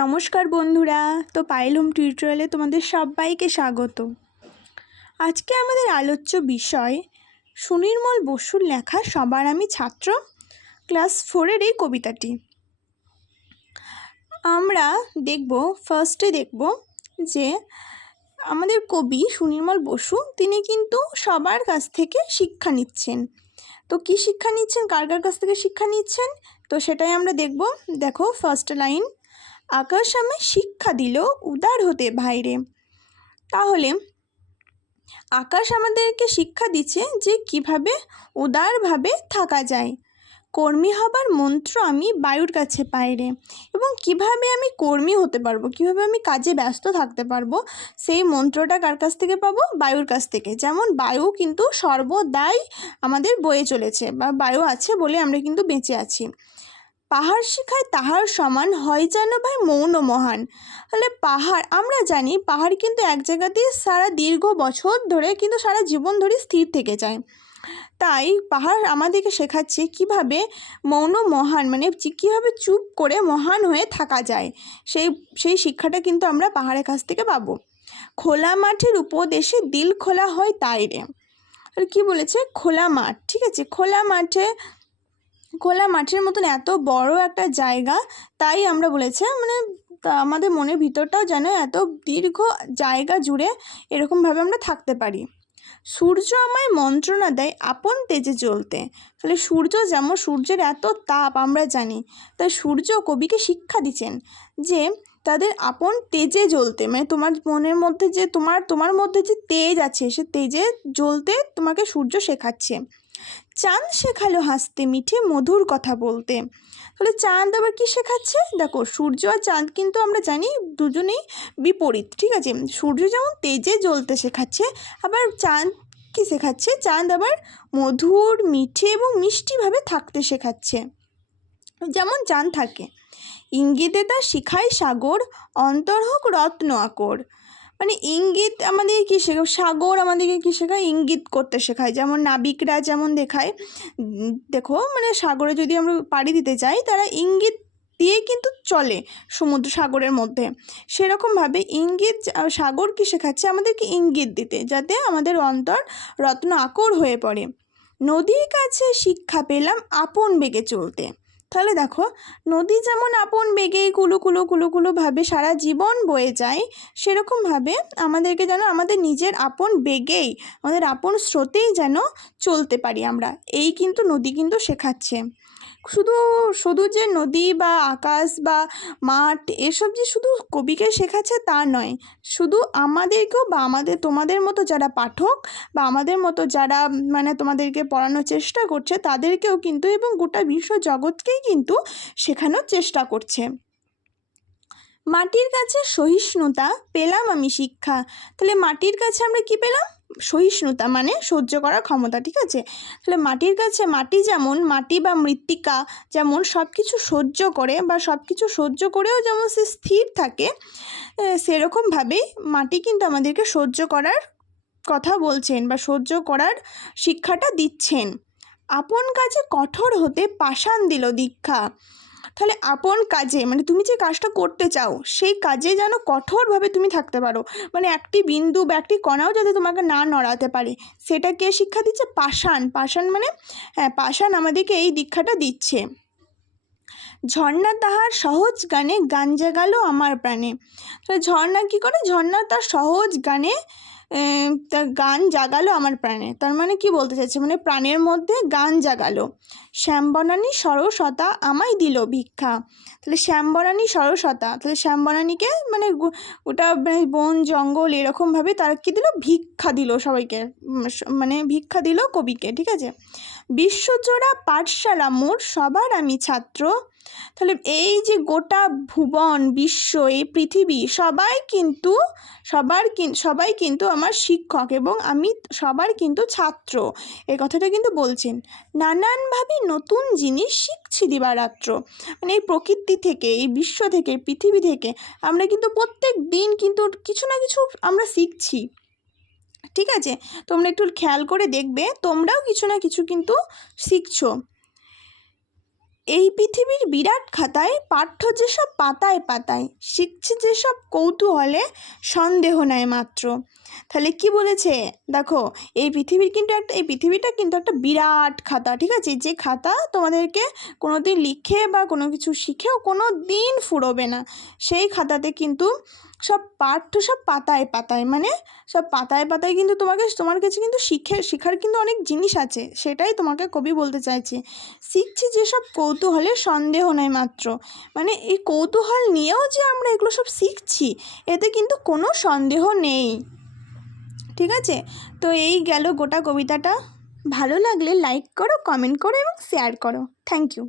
নমস্কার বন্ধুরা, তো পায়েল হোম টিউটোরিয়ালে তোমাদের সবাইকে স্বাগত। আজকে আমাদের আলোচ্য বিষয় সুনির্মল বসুর লেখা সবার আমি ছাত্র, ক্লাস 4-এর এই কবিতাটি। আমরা ফার্স্টে দেখব যে আমাদের কবি সুনির্মল বসু তিনি কিন্তু সবার কাছ থেকে শিক্ষা নিচ্ছেন। তো কি শিক্ষা নিচ্ছেন, কার কার কাছ থেকে শিক্ষা নিচ্ছেন, তো সেটাই আমরা দেখব। দেখো ফার্স্ট লাইন, আকাশ আমায় শিক্ষা দিল উদার হতে ভাইরে। তাহলে আকাশ আমাদেরকে শিক্ষা দিচ্ছে যে কিভাবে উদারভাবে থাকা যায়। কর্মী হবার মন্ত্র আমি বায়ুর কাছে পাই রে। এবং কিভাবে আমি কর্মী হতে পারবো, কিভাবে আমি কাজে ব্যস্ত থাকতে পারবো, সেই মন্ত্রটা কার কাছ থেকে পাবো? বায়ুর কাছ থেকে। যেমন বায়ু কিন্তু সর্বদাই আমাদের বয়ে চলেছে, বা বায়ু আছে বলে আমরা কিন্তু বেঁচে আছি। পাহাড় শিখায় তাহার সমান হয় যেন ভাই মৌন মহান। তাহলে পাহাড়, আমরা জানি পাহাড় কিন্তু এক জায়গাতেই সারা দীর্ঘ বছর ধরে কিন্তু সারা জীবন ধরে স্থির থেকে যায়। তাই পাহাড় আমাদেরকে শেখাচ্ছে কিভাবে মৌন মহান, মানে কীভাবে চুপ করে মহান হয়ে থাকা যায়। সেই শিক্ষাটা কিন্তু আমরা পাহাড়ের কাছ থেকে পাবো। খোলা মাঠের উপদেশে দিল খোলা হয় তাই রে। আর কি বলেছে? খোলা মাঠ, ঠিক আছে, খোলা মাঠের মতন এত বড় একটা জায়গা, তাই আমরা বলেছে মানে আমাদের মনের ভিতরটাও যেন এত দীর্ঘ জায়গা জুড়ে এরকমভাবে আমরা থাকতে পারি। সূর্য আমায় মন্ত্রণা দেয় আপন তেজে জ্বলতে। তাহলে সূর্যের এত তাপ আমরা জানি, তাই সূর্য কবিকে শিক্ষা দিচ্ছেন যে তাদের আপন তেজে জ্বলতে, মানে তোমার মনের মধ্যে যে তোমার মধ্যে যে তেজ আছে, সে তেজে জ্বলতে তোমাকে সূর্য শেখাচ্ছে। চাঁদ শেখালো হাসতে মিঠে মধুর কথা বলতে। তাহলে চাঁদ আবার কি শেখাচ্ছে? দেখো, সূর্য আর চাঁদ কিন্তু আমরা জানি দুজনেই বিপরীত, ঠিক আছে। সূর্য যেমন তেজে জ্বলতে শেখাচ্ছে, আবার চাঁদ কি শেখাচ্ছে? চাঁদ আবার মধুর, মিঠে এবং মিষ্টিভাবে থাকতে শেখাচ্ছে, যেমন চাঁদ থাকে। ইঙ্গিতে তা শিখায় সাগর, অন্তর হোক রত্ন আকর। মানে ইঙ্গিত আমাদের কী শেখায়? সাগর আমাদেরকে কী শেখায়? ইঙ্গিত করতে শেখায়। যেমন নাবিকরা যেমন দেখায়, দেখো মানে সাগরে যদি আমরা পাড়ি দিতে যাই, তারা ইঙ্গিত দিয়ে কিন্তু চলে সাগরের মধ্যে। সেরকমভাবে সাগর কী শেখাচ্ছে? আমাদেরকে ইঙ্গিত দিতে, যাতে আমাদের অন্তর রত্ন আকর হয়ে পড়ে। নদীর কাছে শিক্ষা পেলাম আপন বেগে চলতে। তাহলে দেখো, নদী যেমন আপন বেগেই কুলুকুলুভাবে সারা জীবন বয়ে যায়, সেরকমভাবে আমাদেরকে যেন আমাদের নিজের আপন বেগেই, আমাদের আপন স্রোতেই যেন চলতে পারি আমরা। এই কিন্তু নদী কিন্তু শেখাচ্ছে। শুধু যে নদী বা আকাশ বা মাঠ এসব যে শুধু কবিকে শেখাচ্ছে তা নয়, শুধু আমাদেরকেও বা তোমাদের মতো যারা পাঠক বা আমাদের মতো যারা মানে তোমাদেরকে পড়ানোর চেষ্টা করছে তাদেরকেও কিন্তু, এবং গোটা বিশ্ব জগৎকেই কিন্তু শেখানোর চেষ্টা করছে। মাটির কাছে সহিষ্ণুতা পেলাম আমি শিক্ষা। তাহলে মাটির কাছে আমরা কি পেলাম? সহিষ্ণুতা, মানে সহ্য করার ক্ষমতা, ঠিক আছে। তাহলে মাটির কাছে, মাটি বা মৃত্তিকা যেমন সব কিছু সহ্য করে, বা সব কিছু সহ্য করেও যেমন সে স্থির থাকে, সেরকমভাবেই মাটি কিন্তু আমাদেরকে সহ্য করার কথা বলছেন, বা সহ্য করার শিক্ষাটা দিচ্ছেন। আপন কাজে কঠোর হতে পাষাণ দিল দীক্ষা। তাহলে আপন কাজে, মানে তুমি যে কাজটা করতে চাও সেই কাজে যেন কঠোরভাবে তুমি থাকতে পারো, মানে একটি বিন্দু বা একটি কণাও যাতে তোমাকে না নড়াতে পারে, সেটা কে শিক্ষা দিচ্ছে? পাষাণ মানে পাষাণ আমাদেরকে এই দীক্ষাটা দিচ্ছে। ঝর্ণা তাহার সহজ গানে গান জাগালো আমার প্রাণে। তাহলে ঝর্ণা কী করে? ঝর্ণা তার সহজ গানে তা গান জাগালো আমার প্রাণে। তার মানে কি বলতে চাইছে? মানে প্রাণের মধ্যে গান জাগালো। শ্যামবনানী সরসতা আমায় দিল ভিক্ষা। তাহলে শ্যামবনানী সরসতা, তাহলে শ্যামবনানীকে মানে ওটা বন জঙ্গল এরকমভাবে তার কি দিল? ভিক্ষা দিল সবাইকে, মানে ভিক্ষা দিল কবিকে, ঠিক আছে। বিশ্বজোড়া পাঠশালা মোর সবার আমি ছাত্র। তাহলে এই যে গোটা ভুবন, বিশ্ব, এই পৃথিবী সবাই কিন্তু আমার শিক্ষক, এবং আমি সবার কিন্তু ছাত্র, এই কথাটা কিন্তু বলছেন। নানানভাবে নতুন জিনিস শিখছি দিবারাত্র। মানে এই প্রকৃতি থেকে, এই বিশ্ব থেকে, পৃথিবী থেকে আমরা কিন্তু প্রত্যেক দিন কিন্তু কিছু না কিছু আমরা শিখছি, ঠিক আছে। তোমরা একটু খেয়াল করে দেখবে, তোমরাও কিছু না কিছু কিন্তু শিখছো। এই পৃথিবীর বিরাট খাতায় পাঠ্য যেসব পাতায় পাতায়, শিখছে যেসব কৌতূহলে, সন্দেহ নাই মাত্র। তাহলে কি বলেছে দেখো, এই পৃথিবীটা কিন্তু একটা বিরাট খাতা, ঠিক আছে? যে খাতা তোমাদেরকে কোনো দিন লিখে বা কোনো কিছু শিখেও কোনো দিন ফুরোবে না। সেই খাতাতে কিন্তু সব পাতায় পাতায়, মানে সব পাতায় পাতায় কিন্তু তোমার কাছে কিন্তু শেখার কিন্তু অনেক জিনিস আছে, সেটাই তোমাকে কবি বলতে চাইছে। শিখছি যেসব কৌতূহলে, সন্দেহ নেই মাত্র। মানে এই কৌতূহল নিয়েও যে আমরা এগুলো সব শিখছি, এতে কিন্তু কোনো সন্দেহ নেই, ঠিক আছে? তো এই গেল গোটা কবিতাটা। ভালো লাগলে লাইক করো, কমেন্ট করো এবং শেয়ার করো। Thank you.